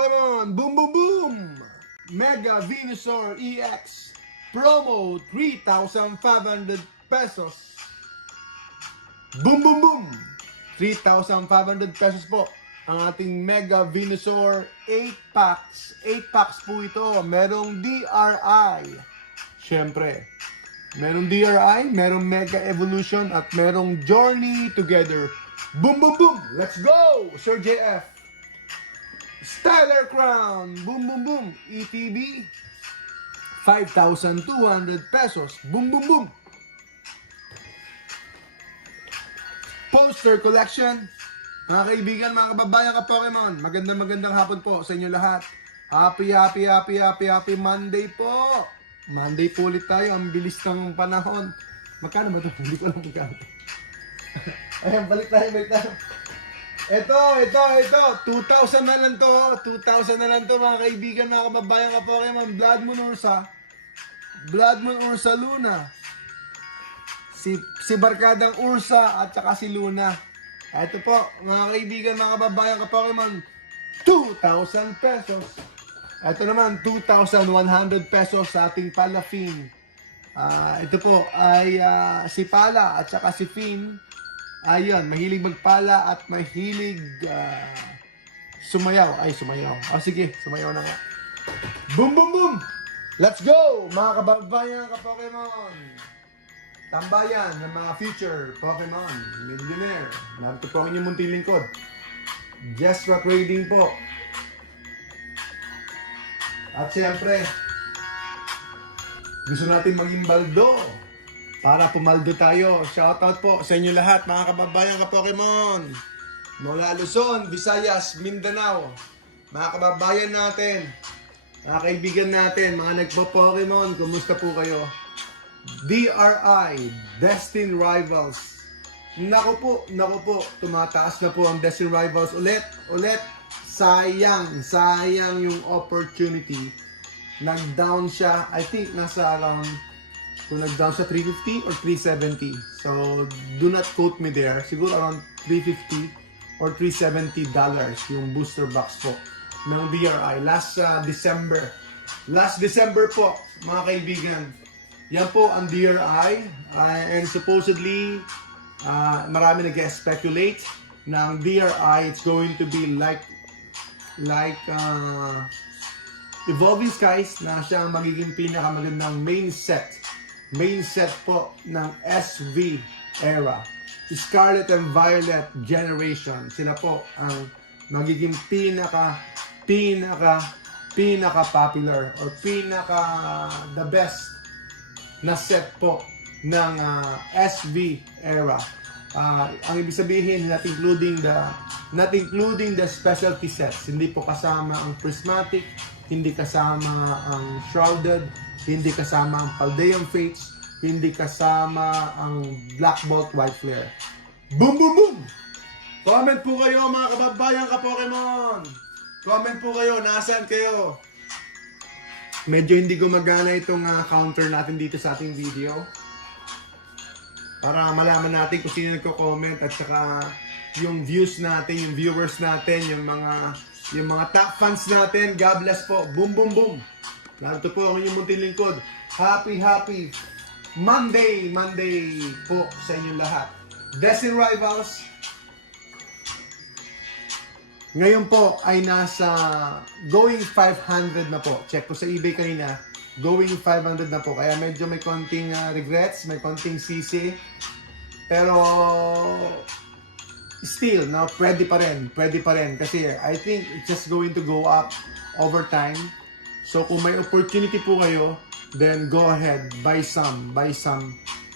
Come on, boom, boom, boom! Mega Venusaur EX promo 3,500 pesos. Boom, boom, boom! 3,500 pesos po ang ating Mega Venusaur 8 packs. 8 packs po ito. Merong DRI. Siyempre, merong DRI, merong Mega Evolution, at merong Journey Together. Boom, boom, boom! Let's go! Sir JF. Styler Crown. Boom, boom, boom. ETB. 5,200 pesos. Boom, boom, boom. Poster collection. Mga kaibigan, mga kababayan ka Pokemon, magandang hapon po sa inyo lahat. Happy Monday po. Monday po ulit tayo. Ang bilis ng panahon. Magkano ba ito? Hindi ko alam magkano. Ayan, balik tayo. Ito. 2,000 na lang to. 2,000 na lang to mga kaibigan, mga kababayan ka Pokemon. Blood Moon Ursa Luna. Si Barkadang Ursa at saka si Luna. Ito po, mga kaibigan, mga kababayan ka Pokemon. 2,000 pesos. Ito naman, 2,100 pesos sa ating Palafin. Ito po ay si Pala at saka si Finn. Ayun, mahilig magpala at mahilig sumayaw. Sige, sumayaw na nga. Boom, boom, boom! Let's go, mga kababayan ka Pokemon. Tambayan ng mga future Pokemon Millionaire. Narito po ang inyong munting lingkod. Jesra Trading po. At siyempre, gusto natin maging baldo para pumaldo tayo. Shoutout po sa inyo lahat, mga kababayan ka Pokemon. Mula Luzon, Visayas, Mindanao. Mga kababayan natin, mga kaibigan natin, mga nagpo-Pokemon, kumusta po kayo? DRI, Destined Rivals. Naku po, tumataas na po ang Destined Rivals ulit. Sayang yung opportunity. Nag-down siya, I think nasa around, kung nag-down siya 350 or 370. So, do not quote me there. Siguro around 350 or 370 dollars yung booster box po ng DRI last December. Last December po, mga kaibigan. Yan po ang DRI, and supposedly marami nag-speculate na ang DRI it's going to be like Evolving Skies, na siya ang magiging pinakamagandang main set po ng SV era. Scarlet and Violet generation, sila po ang magiging pinaka popular or the best na set po ng SV era. Ang ibig sabihin, not including the specialty sets. Hindi po kasama ang Prismatic, hindi kasama ang Shrouded, hindi kasama ang Paldean Fates, hindi kasama ang Black Bolt White Flare. Boom, boom, boom! Comment po kayo, mga kababayan ka Pokemon! Comment po kayo, nasaan kayo? Medyo hindi gumagana itong counter natin dito sa ating video. Para malaman natin kung sino nagko-comment at saka yung views natin, yung viewers natin, yung mga top fans natin. God bless po. Boom, boom, boom. Narito po ang inyong munting lingkod. Happy Monday po sa inyong lahat. Destined Rivals ngayon po ay nasa going 500 na po. Check ko sa eBay kanina. Going 500 na po. Kaya medyo may konting regrets, may konting sisi. Pero still, no, pwede pa rin. Kasi I think it's just going to go up over time. So kung may opportunity po kayo, then go ahead, buy some.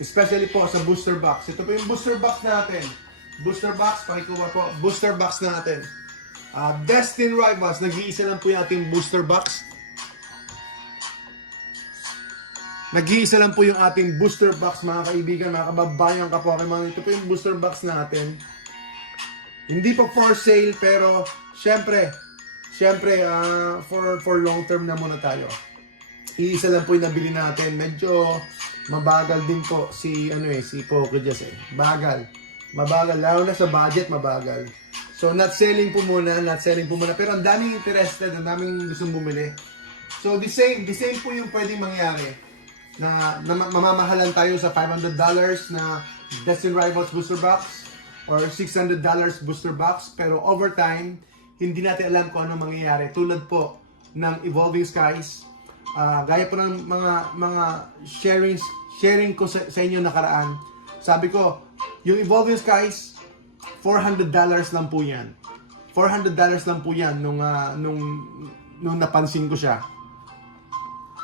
Especially po sa booster box. Ito po yung booster box natin. Pakikuha po. Booster box natin. Destined Rivals, nag-iisa lang po yung ating booster box. Mga kaibigan, mga kababayan ka Pokemon. Ito po yung booster box natin. Hindi po for sale, pero syempre, for long term na muna tayo. Iisa lang po yung nabili natin. Medyo mabagal din po si Pokéjess . Mabagal. Lalo na sa budget, mabagal. So, not selling po muna. Pero ang daming interested, ang daming gustong bumili. So, the same po yung pwedeng mangyari. Na mamamahalan tayo sa $500 na Destiny Rivals booster box or $600 booster box. Pero over time, hindi natin alam kung ano mangyayari. Tulad po ng Evolving Skies. Gaya po ng mga sharing ko sa inyo nakaraan. Sabi ko, yung Evolving Skies, $400 lang po yan. $400 lang po yan nung napansin ko siya.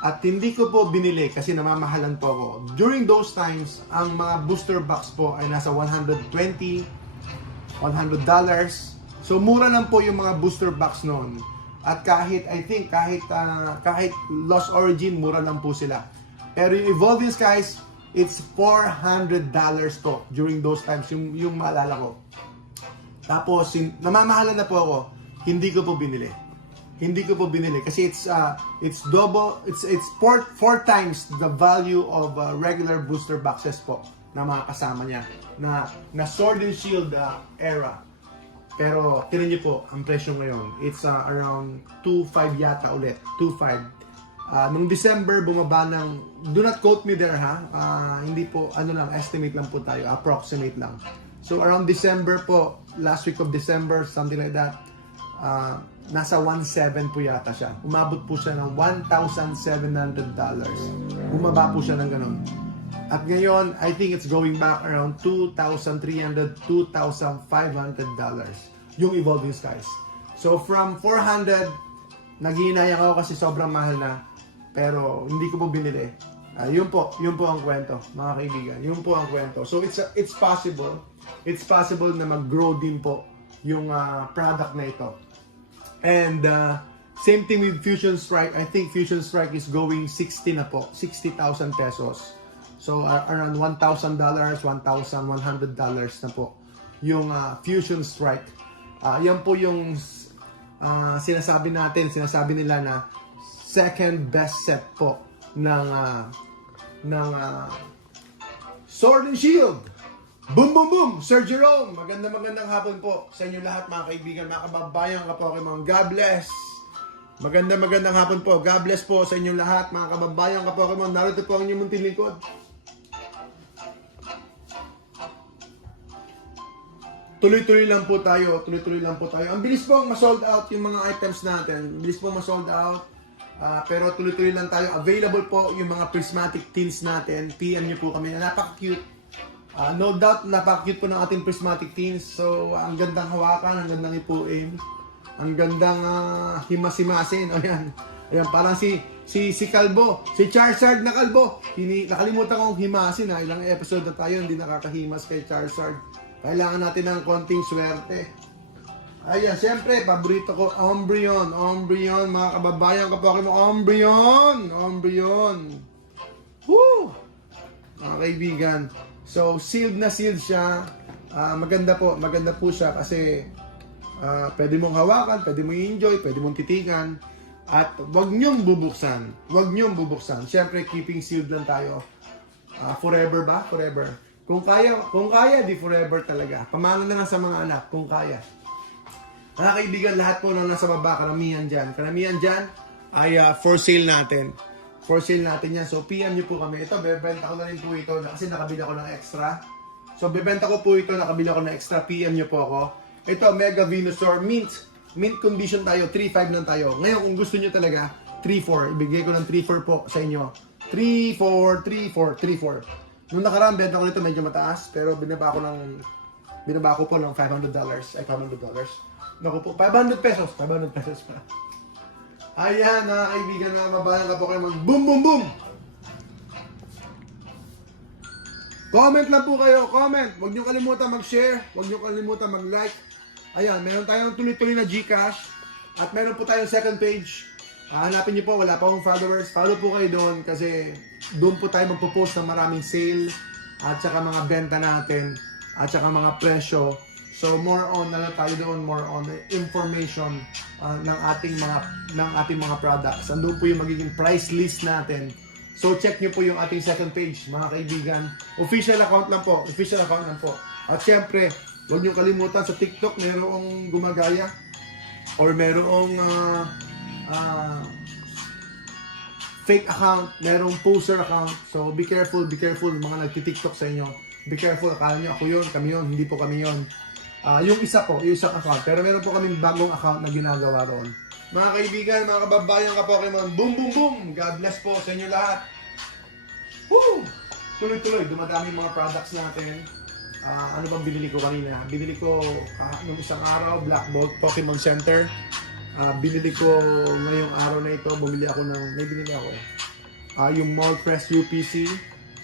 At hindi ko po binili kasi namamahalan po ako. During those times, ang mga booster box po ay nasa $120, $100. So mura lang po yung mga booster box noon. At kahit Lost Origin, mura lang po sila. Pero yung Evolving Skies, it's $400 po during those times, yung maalala ko. Tapos, namamahalan na po ako, hindi ko po binili. Kasi it's double, it's four times the value of regular booster boxes po na mga kasama niya na Sword and Shield era. Pero tinan niyo po ang presyo ngayon. It's around 2.5 yata ulit, 2.5. Nung December bumaba ng, do not quote me there ha. Hindi po estimate lang po tayo, approximate lang. So around December po, last week of December, something like that. Nasa 1.7 po yata siya. Umabot po siya ng $1,700. Bumaba po siya ng ganun. At ngayon, I think it's going back around $2,300, $2,500 yung Evolving Skies. So from 400, naghihinayang ako kasi sobrang mahal na. Pero hindi ko po binili. Yun po ang kwento, mga kaibigan. Yun po ang kwento. So it's possible. It's possible na mag-grow din po yung product na ito. And same thing with Fusion Strike. I think Fusion Strike is going 60 na po. 60,000 pesos. So around $1,000, $1,100 na po yung Fusion Strike. Yan po yung sinasabi nila na second best set po ng Sword and Shield. Boom, boom, boom! Sir Jerome, magandang hapon po sa inyo lahat mga kaibigan, mga kababayan, ka-Pokemon. God bless! Magandang hapon po. God bless po sa inyong lahat mga kababayan, ka-Pokemon. Narito po ang inyong munting lingkod. Tuloy-tuloy lang po tayo. Ang bilis pong ma-sold out yung mga items natin. Pero tuloy-tuloy lang tayo. Available po yung mga prismatic teens natin. PM nyo po kami. Napaka-cute. No doubt, napaka-cute po ng ating prismatic teens. So, ang gandang hawakan, ang gandang ipuin. Ang gandang himas-himasin. Ayan, parang si Kalbo. Si Charizard na Kalbo. Nakalimutan kong himasin ha. Ilang episode na tayo, hindi nakakahimas kay Charizard. Kailangan natin ng konting swerte. Ayan, syempre, paborito ko, Umbreon, mga kababayan, ka-Pokemon, Umbreon. Woo! Mga kaibigan. So, sealed na sealed siya. Maganda po siya kasi pwede mong hawakan, pwede mong i-enjoy, pwede mong titigan. At wag niyong bubuksan. Syempre, keeping sealed lang tayo. Forever ba? Forever. Kung kaya, di forever talaga. Pamana na lang sa mga anak, kung kaya. Mga kaibigan, lahat po na nasa baba, karamihan dyan ay for sale natin. Yan. So, PM nyo po kami. Ito, bebenta ko na rin po ito kasi nakabili ako ng extra. So, bebenta ko po ito, nakabili ako ng extra. PM nyo po ako. Ito, Mega Venusaur Mint. Mint condition tayo, 3.5 lang tayo. Ngayon, kung gusto nyo talaga, 3.4. Ibigay ko ng 3.4 po sa inyo. 3.4. Nung nakaraan, benta ko nito medyo mataas. Pero binaba ko po ng $500. Ay, $500. Naku po, 500 pesos. 500 pesos pa. Ayan, mga kaibigan, mga kababayan, ka-Pokemon. Boom, boom, boom! Comment lang po kayo, comment. Huwag niyo kalimutan mag-share. Huwag niyo kalimutan mag-like. Ayan, meron tayong tuloy-tuloy na Gcash. At meron po tayong second page. Hanapin niyo po, wala pa akong followers. Follow po kayo doon kasi doon po tayo magpo-post ng maraming sale at saka mga benta natin at saka mga presyo. So more on tayo doon, more on information ng ating mga products. Andun po yung magiging price list natin. So check niyo po yung ating second page, mga kaibigan. Official account lang po. At syempre, Huwag niyong kalimutan sa TikTok, merong gumagaya or merong fake account, merong poster account. So be careful mga nagti-TikTok sa inyo. Be careful, akala nyo ako yun, kami yun, hindi po kami yun. Yung isang account, pero meron po kaming bagong account na ginagawa roon. Mga kaibigan, mga kababayan ka Pokemon, boom boom boom! God bless po sa inyo lahat. Woo! Tuloy-tuloy, dumadami mga products natin. Ano bang binili ko kanina? Binili ko nung isang araw, Black Bolt Pokemon Center. Binili ko ngayong araw na ito, may binili ako. Yung Moltres UPC.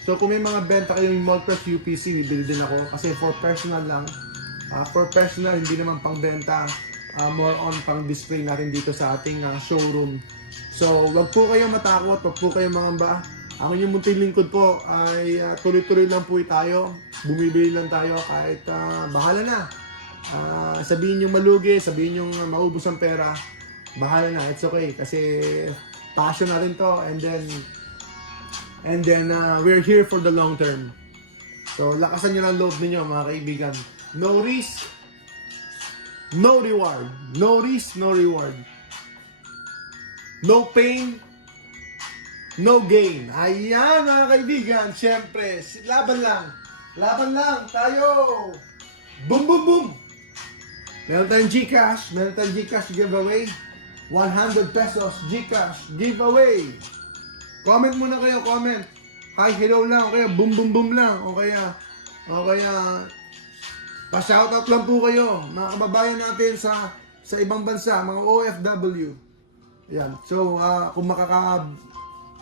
So kung may mga benta kayong Moltres UPC, bibili din ako. Kasi for personal lang. For personal, hindi naman pang benta. More on pang display natin dito sa ating showroom. So wag po kayo matakot, wag po kayo mangamba. Ang inyong munting lingkod po ay tuloy-tuloy lang po tayo. Bumibili lang tayo kahit bahala na. Sabihin yung malugi, sabihin yung maubos ang pera, bahala na, it's okay kasi passion natin to, and then we're here for the long term. So lakasan nyo lang loob ninyo mga kaibigan. No risk, no reward. No risk, no reward. No pain, no gain. Ayan mga kaibigan, syempre, laban lang tayo. Boom boom boom. Meron tayong GCash giveaway. 100 pesos GCash giveaway. Comment muna kayo, comment. Hi, hello lang, o kaya boom boom boom lang, o kaya pa-shoutout lang po kayo, mga kababayan natin sa ibang bansa, mga OFW. Yan. So, kung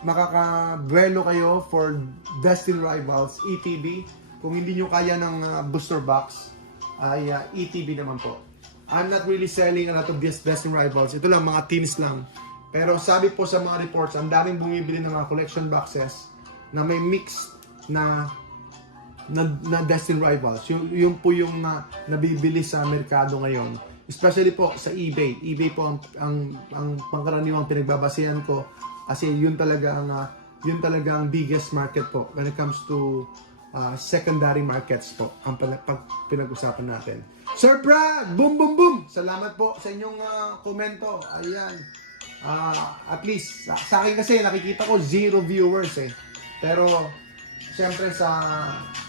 makakabuelo kayo for Destined Rivals ETB, kung hindi nyo kaya ng booster box, ay ETB naman po. I'm not really selling a lot of Destined Rivals. Ito lang, mga teens lang. Pero sabi po sa mga reports, ang daming bumibili ng mga collection boxes na may mix na Destined Rivals. Yung po yung nabibili sa merkado ngayon. Especially po sa eBay. eBay po ang pangkaraniwang pinagbabasihan ko kasi yun talaga ang biggest market po when it comes to secondary markets po ang pinag-usapan natin. Sir Brad! Boom, boom, boom! Salamat po sa inyong komento. Ayan. At least, sa akin kasi nakikita ko 0 viewers eh. Pero, siyempre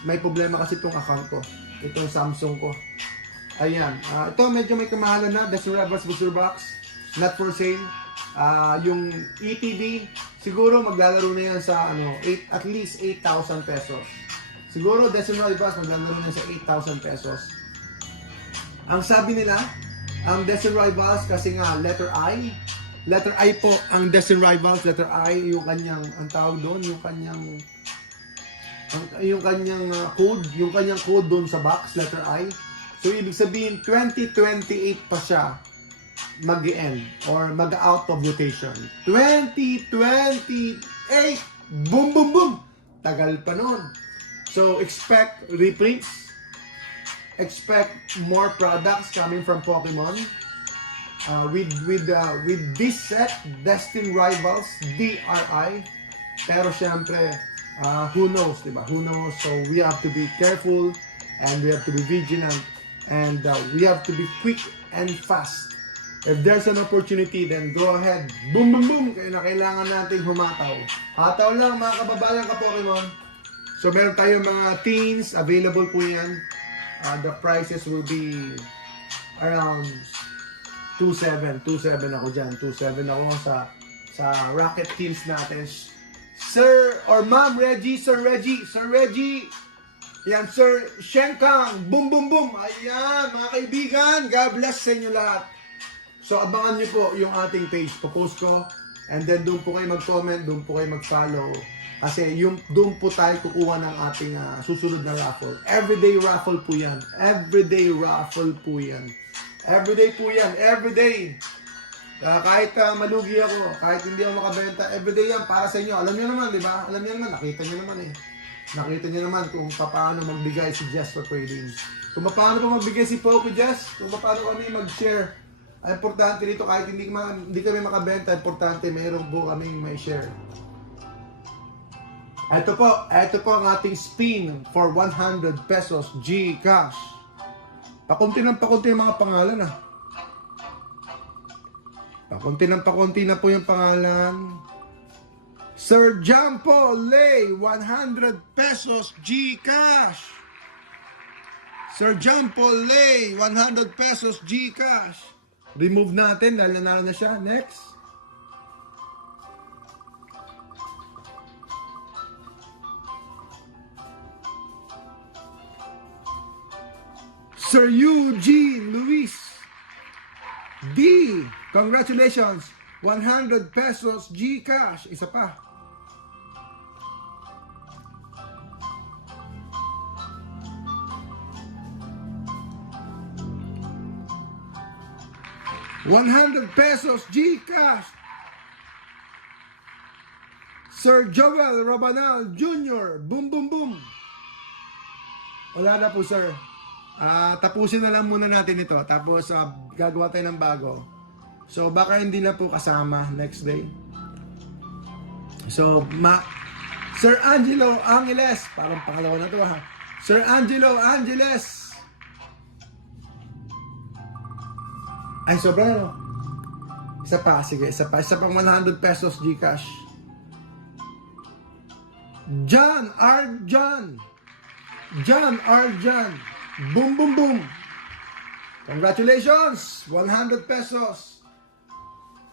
may problema kasi itong account ko. Itong Samsung ko. Ayan. Ito medyo may kamahalan na. Destined Rivals Booster Box. Not for sale. Yung ETB, siguro maglalaro na yan sa at least 8,000 pesos. Siguro Destined Rivals maglalaro na sa 8,000 pesos. Ang sabi nila, ang Destined Rivals kasi nga letter I po ang Destined Rivals, letter I, yung kanyang, ang tawag doon, yung kanyang code doon sa box, letter I. So ibig sabihin 2028 pa siya mag-end or mag-out of rotation. 2028! Boom boom boom! Tagal pa nun. So expect reprints. Expect more products coming from Pokemon with this set, Destined Rivals DRI. Pero syempre, who knows, diba? Who knows? So we have to be careful and we have to be vigilant and we have to be quick and fast. If there's an opportunity, then go ahead. Boom, boom, boom! Kaya na kailangan nating humataw. Hataw lang mga kababayan ka Pokemon. So meron tayong mga teens, available po yan. The prices will be around 2.7 ako dyan. 2.7 ako sa Rocket Teams natin. Sir or Ma'am Reggie, Sir Reggie. Yan, Sir Shenkang. Boom, boom, boom. Ayan, mga kaibigan. God bless sa inyo lahat. So, abangan nyo po yung ating page. Popost ko. And then, doon po kayo mag-comment. Doon po kayo mag-follow. Kasi doon po tayo kukuha ng ating susunod na raffle. Everyday raffle po yan. Everyday raffle po yan. Everyday po yan. Everyday. Kahit malugi ako, kahit hindi ako makabenta, everyday yan para sa inyo. Alam niyo naman, di ba? Alam niyo naman, nakita niyo naman eh. Nakita niyo naman kung paano magbigay si Jess for trading. Kung paano pa magbigay si Poco Jess, kung paano kami mag-share. Ang importante dito, kahit hindi kami makabenta, importante mayroon po kami may share. Ito po ang ating spin for 100 pesos GCash. Pakunti yung mga pangalan ah. Pakunti na po yung pangalan. Sir John Paul Lay, 100 pesos GCash. Sir John Paul Lay, 100 pesos GCash. Remove natin dahil nanalo na siya. Next. Sir Eugene Luis D. Congratulations. 100 pesos GCash. Isa pa. ₱100 GCash. Sir Joel Robanal Jr. Boom, boom, boom. Wala na po, sir. Tapusin na lang muna natin ito. Tapos, gagawa tayo ng bago. So, baka hindi na po kasama next day. So, Sir Angelo Angeles. Parang pangalawa na to, ha. Sir Angelo Angeles. Ay, sobra na, no? Isa pa, sige. Isa pang 100 pesos GCash. John R. John. Boom, boom, boom. Congratulations! 100 pesos.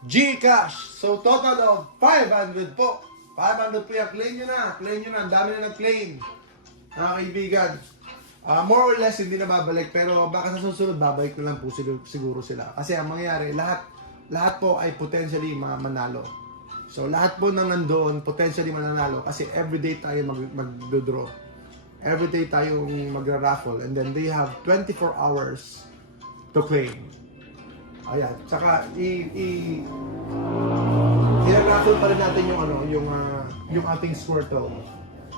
GCash. So, total of 500 po. 500 po yan. Claim nyo na. Ang dami na nag-claim. Mga kaibigan. More or less, hindi na babalik. Pero baka sa susunod, babalik na lang po siguro sila. Kasi ang mangyayari, lahat po ay potentially manalo. So, lahat po na nandoon, potentially mananalo. Kasi everyday tayo mag-draw. Everyday tayong magra-raffle. And then they have 24 hours to claim. Ayan. Tsaka, i-raffle pa rin natin yung ating Squirtle.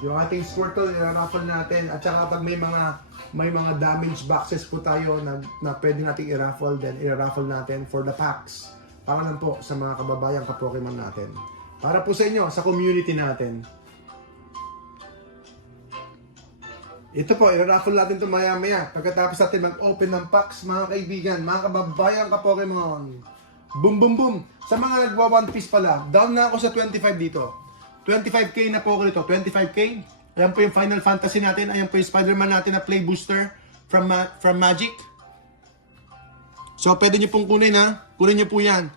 Yung ating Squirtle, i-raffle natin. At tsaka pag may mga damage boxes po tayo na pwede natin i-raffle, then i-raffle natin for the packs. Para lang po sa mga kababayang ka-Pokemon natin. Para po sa inyo, sa community natin. Ito po, i-raffle natin ito maya-maya. Pagkatapos natin mag-open ng packs, mga kaibigan, mga kababayang ka-Pokemon. Boom, boom, boom. Sa mga nagwa-One Piece pala, down na ako sa 25 dito. 25k na po ako dito. 25k. Ayan po yung Final Fantasy natin. Ayan po yung Spider-Man natin na Play Booster from Magic. So, pwede nyo pong kunin, ha. Kunin nyo po yan.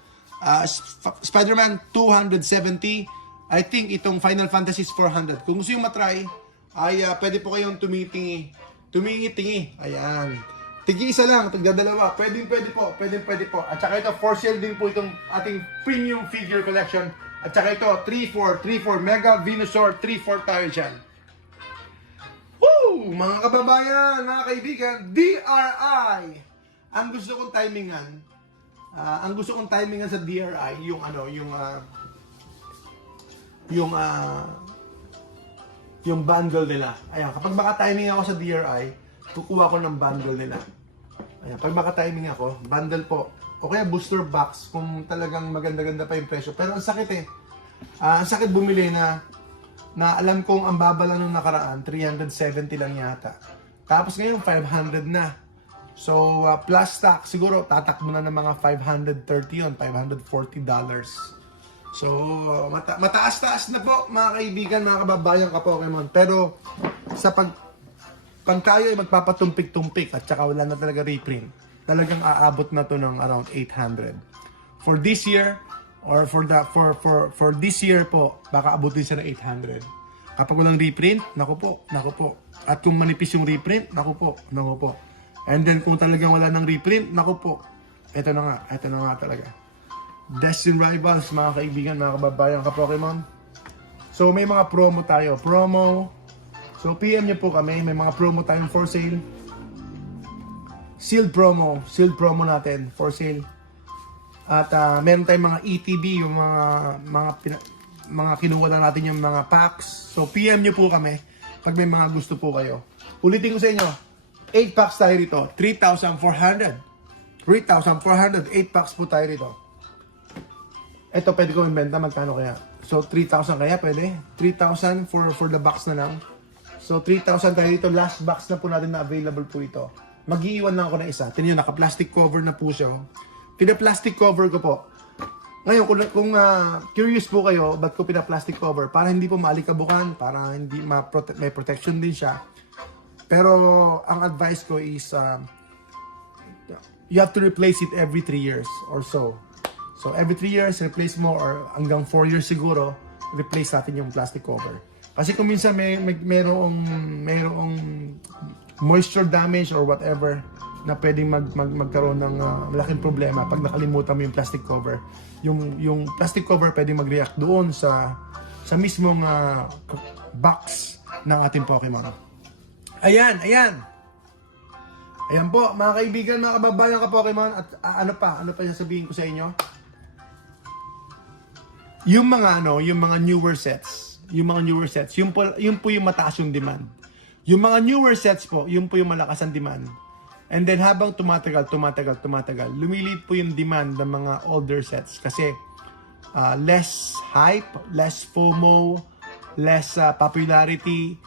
Spider-Man 270. I think itong Final Fantasy is 400. Kung gusto yung matry, ay pwede po kayong tumingi-tingi. Ayan. Tigi-isa lang, tigdadalawa. Pwede po. At saka ito, for sale din po itong ating premium figure collection. At saka ito, 3-4, Mega Venusaur, 3-4 tayo dyan. Woo! Mga kababayan, mga kaibigan, DRI! Ang gusto kong timingan sa DRI, yung bundle nila. Ayan, kapag maka-timing ako sa DRI, kukuha ko ng bundle nila. Ayan, pag maka-timing ako, bundle po. O kaya booster box kung talagang maganda-ganda pa yung presyo. Pero ang sakit eh. Ang sakit bumili na alam kong ang baba lang nung nakaraan, 370 lang yata. Tapos ngayon, 500 na. So, plus tax, siguro tatakbo na ng mga 530 yun, $540. So, mataas-taas na po, mga kaibigan, mga kababayan ka-Pokemon. Pero, sa pag tayo ay magpapatumpik-tumpik at saka wala na talaga reprint, talagang aabot na to ng around 800. For this year, or for this year po, baka abutin siya ng 800. Kapag walang reprint, naku po. At kung manipis yung reprint, naku po. And then kung talagang wala ng reprint, naku po. Ito na nga talaga. Destined Rivals, mga kaibigan, mga kababayan ka-Pokemon. So, may mga promo tayo. So, PM nyo po kami. May mga promo tayong for sale. Sealed promo natin for sale. At meron tayong mga ETB, yung mga kinuha na natin yung mga packs. So, PM nyo po kami pag may mga gusto po kayo. Ulitin ko sa inyo, 8 packs tayo rito. 3,400. 8 packs po tayo rito. Ito, pwede ko ibenta. Magkano kaya? So, 3,000 kaya? Pwede? 3,000 for the box na lang. So, 3,000 tayo dito. Last box na po natin na available po ito. mag-iiwan lang ako ng isa. Tingnan nyo, naka-plastic cover na po siya. Pina-plastic cover ko po. Ngayon, kung curious po kayo, ba't ko pina-plastic cover? Para hindi po maalikabukan, para hindi may protection din siya. Pero, ang advice ko is, you have to replace it every 3 years or so. So, every 3 years, replace mo, or hanggang 4 years siguro, replace natin yung plastic cover. Kasi kung minsan mayroong moisture damage or whatever na pwedeng magkaroon ng malaking problema pag nakalimutan mo yung plastic cover. Yung plastic cover pwedeng mag-react doon sa mismong box ng ating Pokemon. Ayan. Ayan po, mga kaibigan, mga kababayan ka Pokemon. At ano pa sasabihin ko sa inyo? Yung mga newer sets, yun po yung mataas yung demand. Yung mga newer sets po, yun po yung malakas ang demand. And then habang tumatagal, lumiliit po yung demand ng mga older sets kasi less hype, less FOMO, less popularity,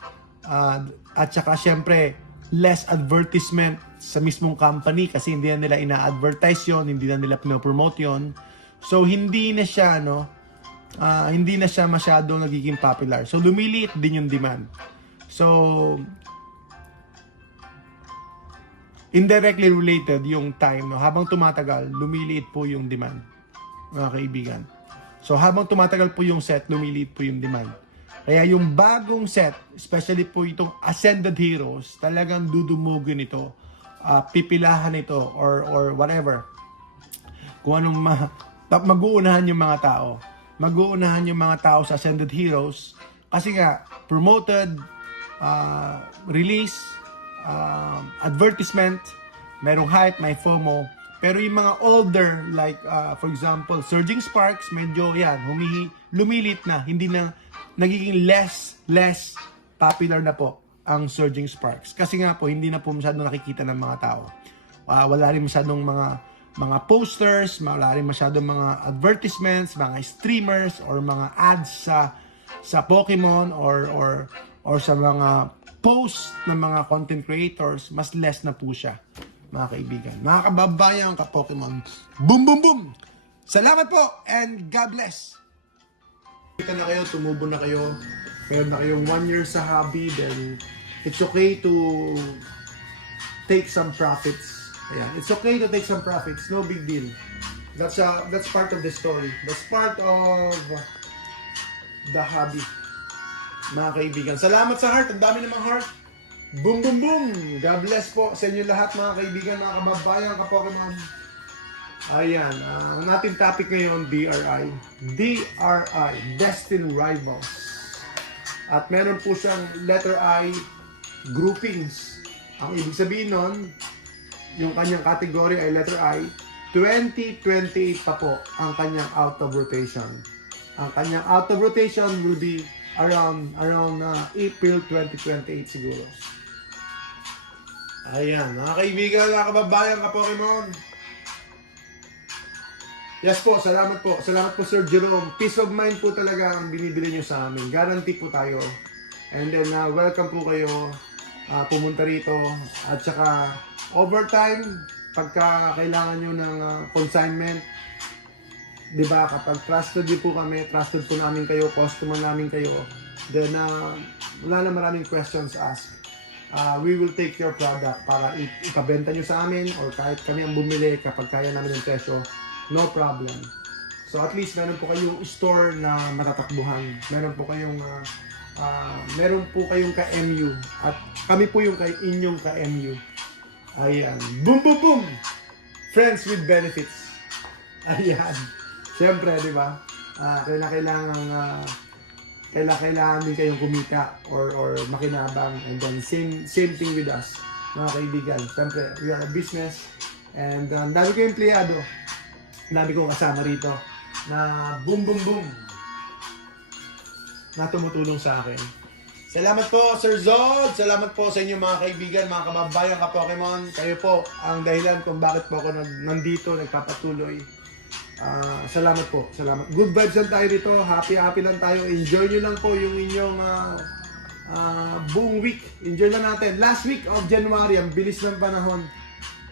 at saka syempre less advertisement sa mismong company kasi hindi na nila ina-advertise yun, hindi na nila pinopromote yun. So hindi na siya masyadong nagiging popular. So lumiliit din yung demand. So indirectly related yung time, no? Habang tumatagal, lumiliit po yung demand, mga kaibigan. So habang tumatagal po yung set, lumiliit po yung demand. Kaya yung bagong set, especially po itong Ascended Heroes, talagang dudumugin ito, pipilahan ito, or whatever. Kung anong mag-uunahan yung mga tao. Mag-uunahan yung mga tao sa Ascended Heroes kasi nga, promoted, release, advertisement, merong hype, may FOMO. Pero yung mga older, like for example, Surging Sparks, medyo yan, lumilit na, hindi na, nagiging less popular na po ang Surging Sparks. Kasi nga po, hindi na po masyadong nakikita ng mga tao. Wala rin masyadong mga posters, wala rin masyadong mga advertisements, mga streamers, or mga ads sa Pokemon, or sa mga post ng mga content creators, mas less na po siya, mga kaibigan. Mga kababayan ka Pokemon, boom boom boom! Salamat po and God bless! Kita na kayo, tumubo na kayo, meron na kayong 1 year sa hobby, then it's okay to take some profits. Ayan. It's okay to take some profits, no big deal. That's part of the story. That's part of the hobby. Mga kaibigan, salamat sa heart. Ang dami namang heart. Boom, boom, boom. God bless po sa inyo lahat, mga kaibigan, mga kababayan, ka-Pokemon. Ayan, ang ating topic ngayon, DRI. DRI, Destined Rivals. At meron po siyang letter I groupings. Ang ibig sabihin nun, yung kanyang category ay letter I, 2028 pa po ang kanyang out of rotation. Ang kanyang out of rotation will be around April 2028 siguro. Ayan, mga kaibigan, mga kababayan, ka-Pokemon. Yes po, salamat po. Salamat po, Sir Jerome. Peace of mind po talaga ang binibili nyo sa amin. Guarantee po tayo. And then, welcome po kayo pumunta rito. At saka, overtime, pagka kailangan nyo ng consignment, di ba, kapag trusted po kami, trusted po namin kayo, customer namin kayo, then wala na maraming questions asked. We will take your product para ipabenta nyo sa amin or kahit kami ang bumili kapag kaya namin yung presyo, no problem. So at least meron po kayong store na matatakbuhan. Meron po kayong ka-MU at kami po yung inyong ka-MU. Ayan. Boom, boom, boom! Friends with benefits. Ayan. Siyempre, di ba? Kailangan din kayong kumita or makinabang, and then same thing with us, mga kaibigan. Siyempre, we are a business, and dami ko empleyado, dami kong kasama rito na boom boom boom na tumutulong sa akin. Salamat po, Sir Zod! Salamat po sa inyo, mga kaibigan, mga kababayan ka-Pokemon. Kayo po ang dahilan kung bakit po ako nandito, nagpapatuloy. Salamat po, salamat. Good vibes lang tayo dito, happy lang tayo. Enjoy nyo lang po yung inyong buong week. Enjoy lang natin. Last week of January, ang bilis ng panahon.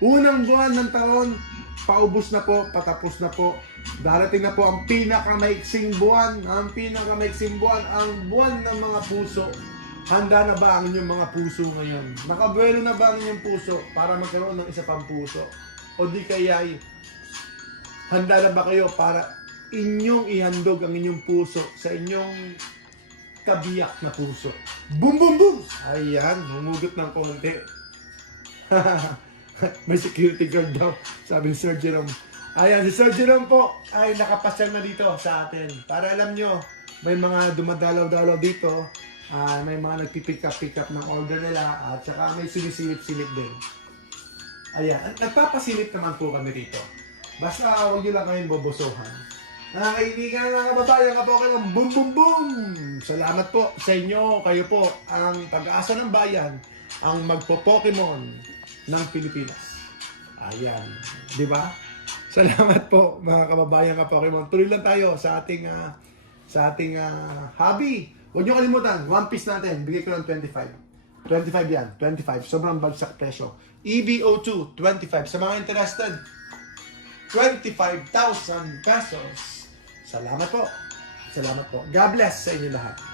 Unang buwan ng taon, paubos na po, patapos na po. Darating na po ang pinakamaiksing buwan. Ang pinakamaiksing buwan, ang buwan ng mga puso. Handa na ba ang inyong mga puso ngayon? Nakabuelo na ba ang inyong puso para magkaroon ng isa pang puso? O di kaya handa na ba kayo para inyong ihandog ang inyong puso sa inyong kabiyak na puso? Boom, boom, boom! Ayan, humugot ng konti. May security guard daw, sabi ni Sir Jerome. Ayan, si Sir Jerome po ay nakapasyal na dito sa atin. Para alam nyo, may mga dumadalaw-dalaw dito, may mga nagpipick up ng order nila, at saka may sinisilip-silip din. Ayan, nagpapasilip naman po kami dito. Basta huwag nyo lang kayong bobosohan. Mga kaibigan, mga kababayan, kapokemon, boom, boom, boom! Salamat po sa inyo. Kayo po ang pag-asa ng bayan, ang magpo-Pokemon ng Pilipinas. Ayan, di ba? Salamat po mga kababayan ka-Pokemon. Tuloy lang tayo sa ating hobby. Huwag niyo kalimutan, One Piece natin, bigay ko ng 25. 25 yan, 25. Sobrang bagsak presyo. EVO2, 25. Sa mga interested, 25,000 pesos. Salamat po. Salamat po. God bless sa inyo lahat.